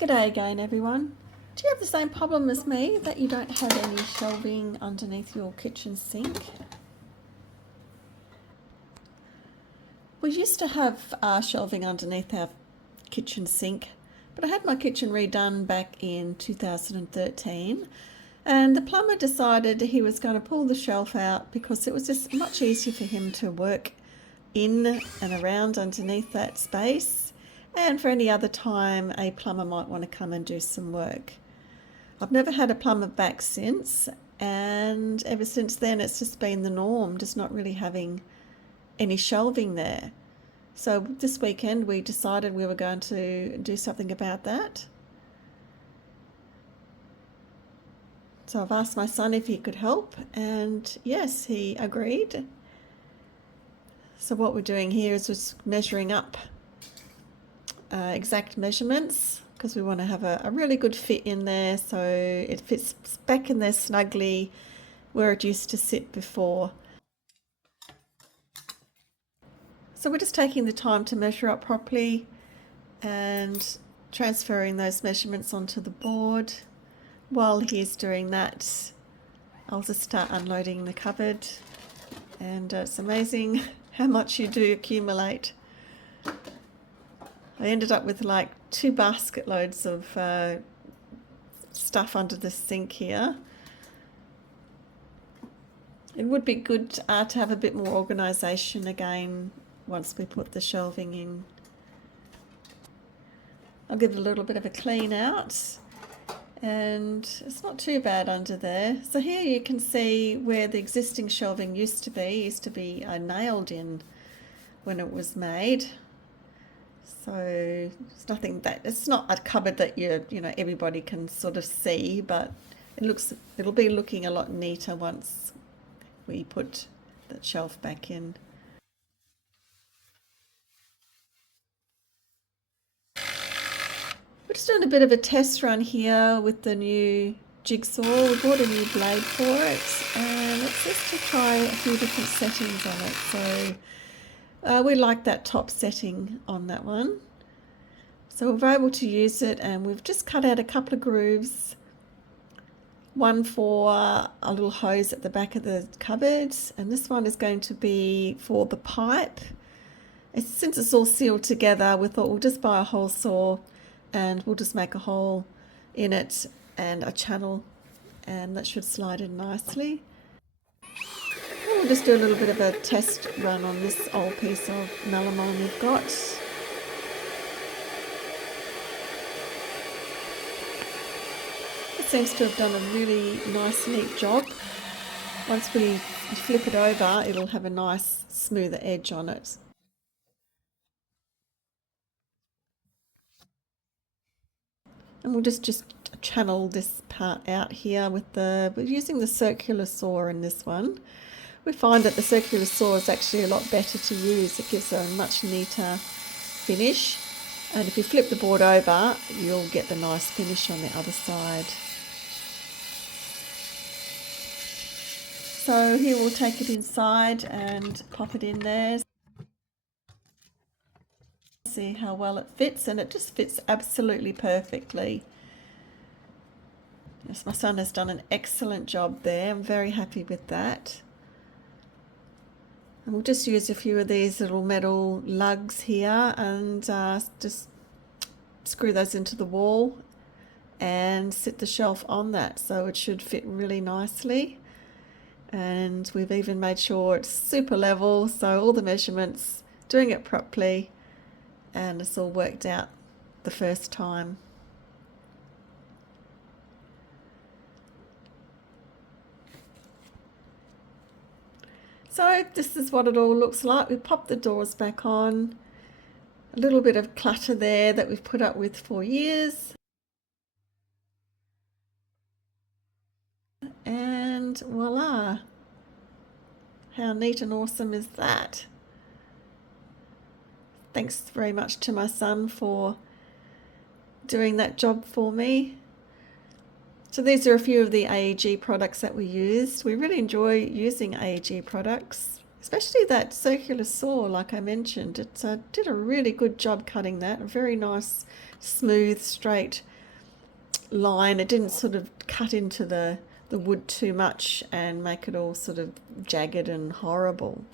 G'day again everyone. Do you have the same problem as me that you don't have any shelving underneath your kitchen sink? We used to have shelving underneath our kitchen sink, but I had my kitchen redone back in 2013 and the plumber decided he was going to pull the shelf out because it was just much easier for him to work in and around underneath that space, and for any other time a plumber might want to come and do some work. I've never had a plumber back since, and ever since then it's just been the norm, just not really having any shelving there. So this weekend we decided we were going to do something about that. So I've asked my son if he could help, and yes, he agreed. So what we're doing here is just measuring up exact measurements, because we want to have a really good fit in there so it fits back in there snugly where it used to sit before. So we're just taking the time to measure up properly and transferring those measurements onto the board. While he's doing that, I'll just start unloading the cupboard, and it's amazing how much you do accumulate. I ended up with like 2 basket loads of stuff under the sink here. It would be good to have a bit more organisation again once we put the shelving in. I'll give it a little bit of a clean out, and it's not too bad under there. So here you can see where the existing shelving used to be nailed in when it was made. So it's not a cupboard that everybody can sort of see, but it'll be looking a lot neater once we put that shelf back in. We're just doing a bit of a test run here with the new jigsaw. We bought a new blade for it, and it's just to try a few different settings on it. So we like that top setting on that one. So we're able to use it, and we've just cut out a couple of grooves. One for a little hose at the back of the cupboard, and this one is going to be for the pipe. Since it's all sealed together, we thought we'll just buy a hole saw and we'll just make a hole in it and a channel, and that should slide in nicely. We'll just do a little bit of a test run on this old piece of melamine we've got. It seems to have done a really nice, neat job. Once we flip it over, it'll have a nice, smoother edge on it. And we'll just channel this part out here we're using the circular saw in this one. We find that the circular saw is actually a lot better to use. It gives a much neater finish, and if you flip the board over, you'll get the nice finish on the other side. So here we'll take it inside and pop it in there. See how well it fits, and it just fits absolutely perfectly. Yes, my son has done an excellent job there. I'm very happy with that. And we'll just use a few of these little metal lugs here and just screw those into the wall and sit the shelf on that, so it should fit really nicely. And we've even made sure it's super level, so all the measurements, doing it properly, and it's all worked out the first time. So this is what it all looks like. We popped the doors back on. A little bit of clutter there that we've put up with for years. And voila! How neat and awesome is that? Thanks very much to my son for doing that job for me. So these are a few of the AEG products that we used. We really enjoy using AEG products, especially that circular saw, like I mentioned. It did a really good job cutting that. A very nice, smooth, straight line. It didn't sort of cut into the wood too much and make it all sort of jagged and horrible.